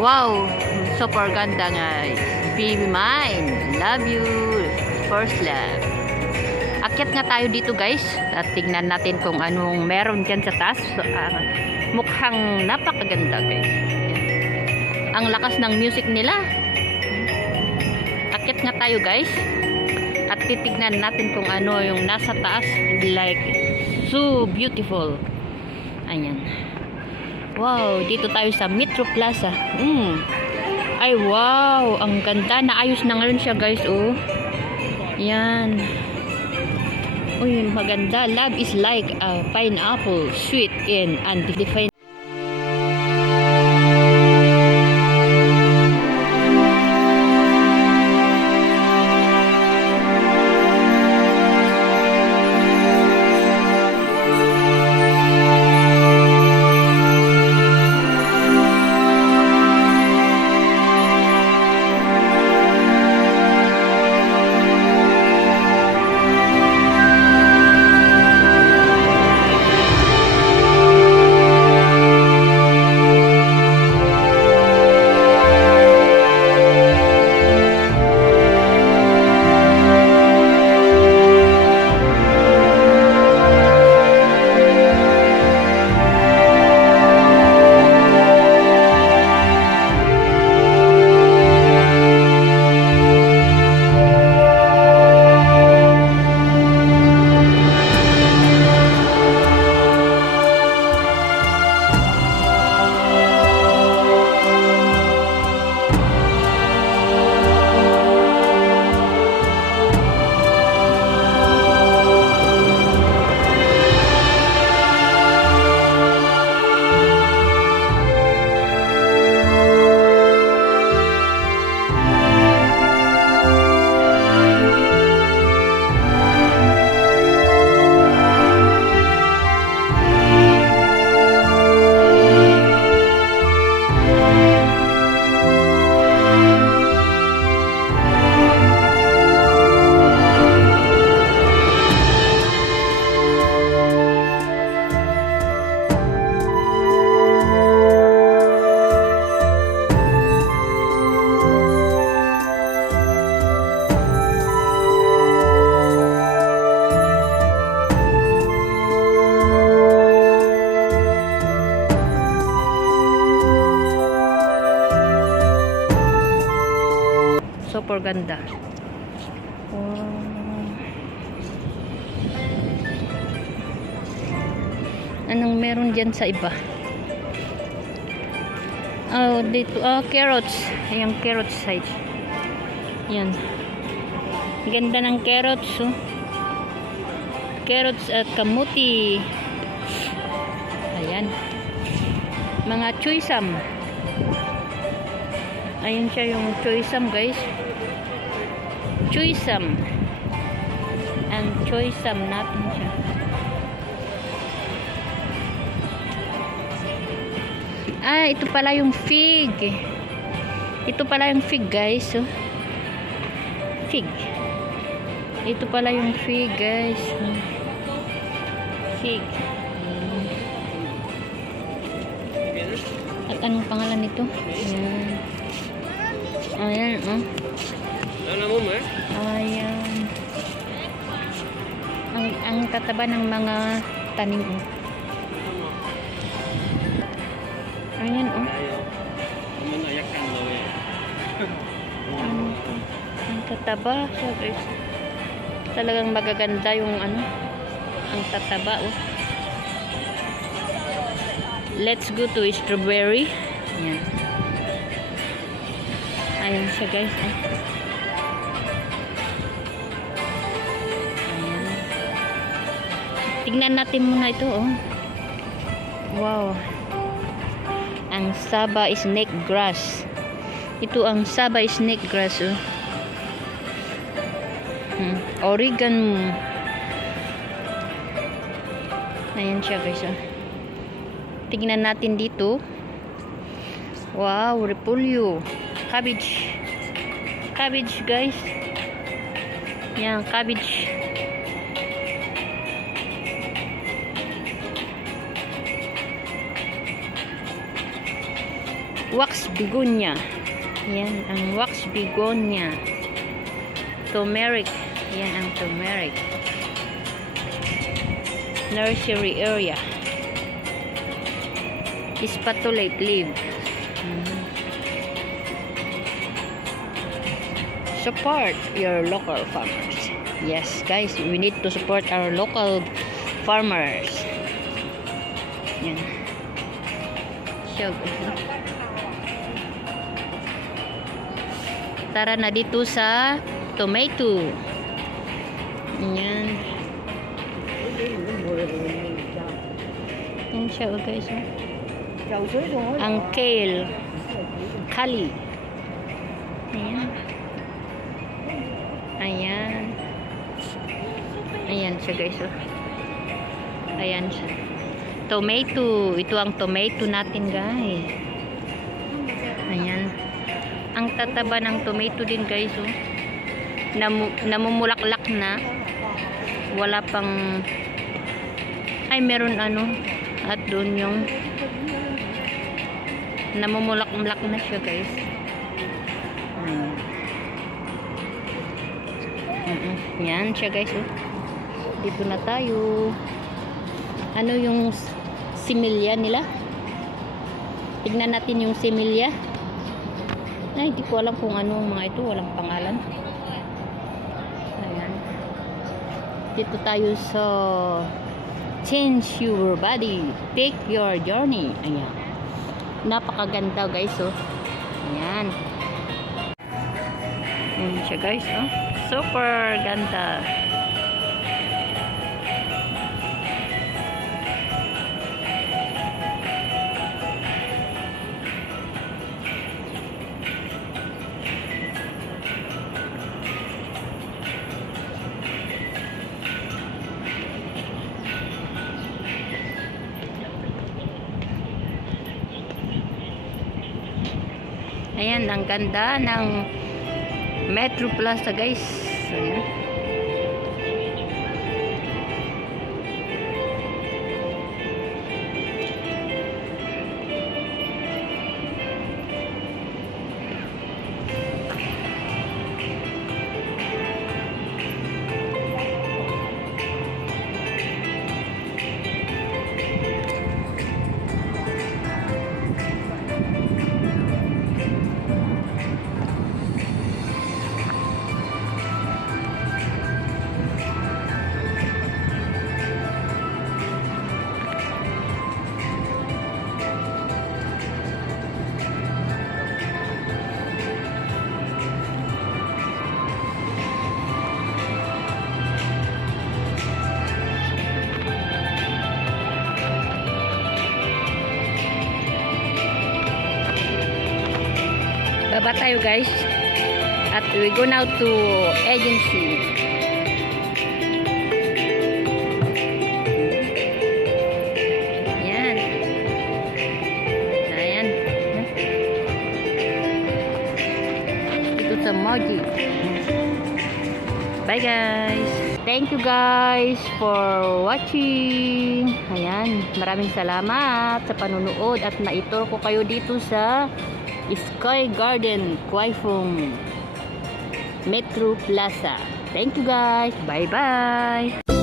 Wow, super ganda guys. Be mine. Love you. First love. Akyat nga tayo dito guys. At tignan natin kung anong meron dyan sa taas. So, mukhang napakaganda guys. Yan. Ang lakas ng music nila. Akyat nga tayo guys. At titignan natin kung ano yung nasa taas. Like, so beautiful. Ayan. Wow, dito tayo sa Metro Plaza. Ay, wow. Ang ganda. Naayos na ngayon siya, guys. Oh. Yan. Uy, maganda. Love is like a pineapple. Sweet and undefined. Super ganda. Wow. Anong meron dyan sa iba? Oh, dito. Carrots. Yung carrots side. Yan. Ganda ng carrots. Oh. Carrots at kamuti. Ayan. Mga chuysam. Ayan siya yung choysam guys. Choysam. Ang choysam natin siya. Ito pala yung fig. Ito pala yung fig guys. Oh. Fig. Ito pala yung fig guys. Fig. At anong pangalan nito? Ayan. Ayan, oh. Ayan. Ang tataba ng mga tanim, oh. Ayan, oh. Ang tataba siya, guys. Talagang magaganda yung ano. Ang tataba, oh. Let's go to strawberry. Ayan. Ayan siya guys. Ayan. Tignan natin muna ito. Oh. Wow. Ang Saba snake grass. Ito ang Saba snake grass. Oh. Oregano. Ayan siya guys. Oh. Tignan natin dito. Wow, repolyo. Cabbage. Cabbage, guys. Yan, cabbage. wax begonia. Yan ang wax begonia. Turmeric. Yan ang turmeric. Nursery area. Spatulate leaf. Support your local farmers. Yes, guys, we need to support our local farmers. Yan. So, tara na dito sa tomato. Yan. Yan siya, guys. Ang kale. Kali. Ayan. Ayan. Ayan siya, guys. Ayan siya. Tomato. Ito ang tomato natin, guys. Ayan. Ang tataba ng tomato din, guys. Namumulaklak na. Wala pang... Ay, meron ano. At doon yung... Namumulak-mulak na siya, guys. Ayan. Yan siya, guys. Dito na tayo. Ano yung similya nila? Tignan natin yung similya. Ay, di ko alam kung ano mga ito. Walang pangalan. Ayan. Dito tayo sa change your body. Take your journey. Ayan. Napakaganda, guys. Ayan. Ayan siya, guys. Super ganda. Ayan, ang ganda ng Metro Plaza, guys. Ayan. Baba tayo, guys. At we go now to agency. Ayan. Ayan. Ito sa Moji. Bye, guys. Thank you, guys, for watching. Ayan. Maraming salamat sa panunood at na-tour ko kayo dito sa Sky Garden, Kwai Fong, Metro Plaza. Thank you, guys. Bye-bye.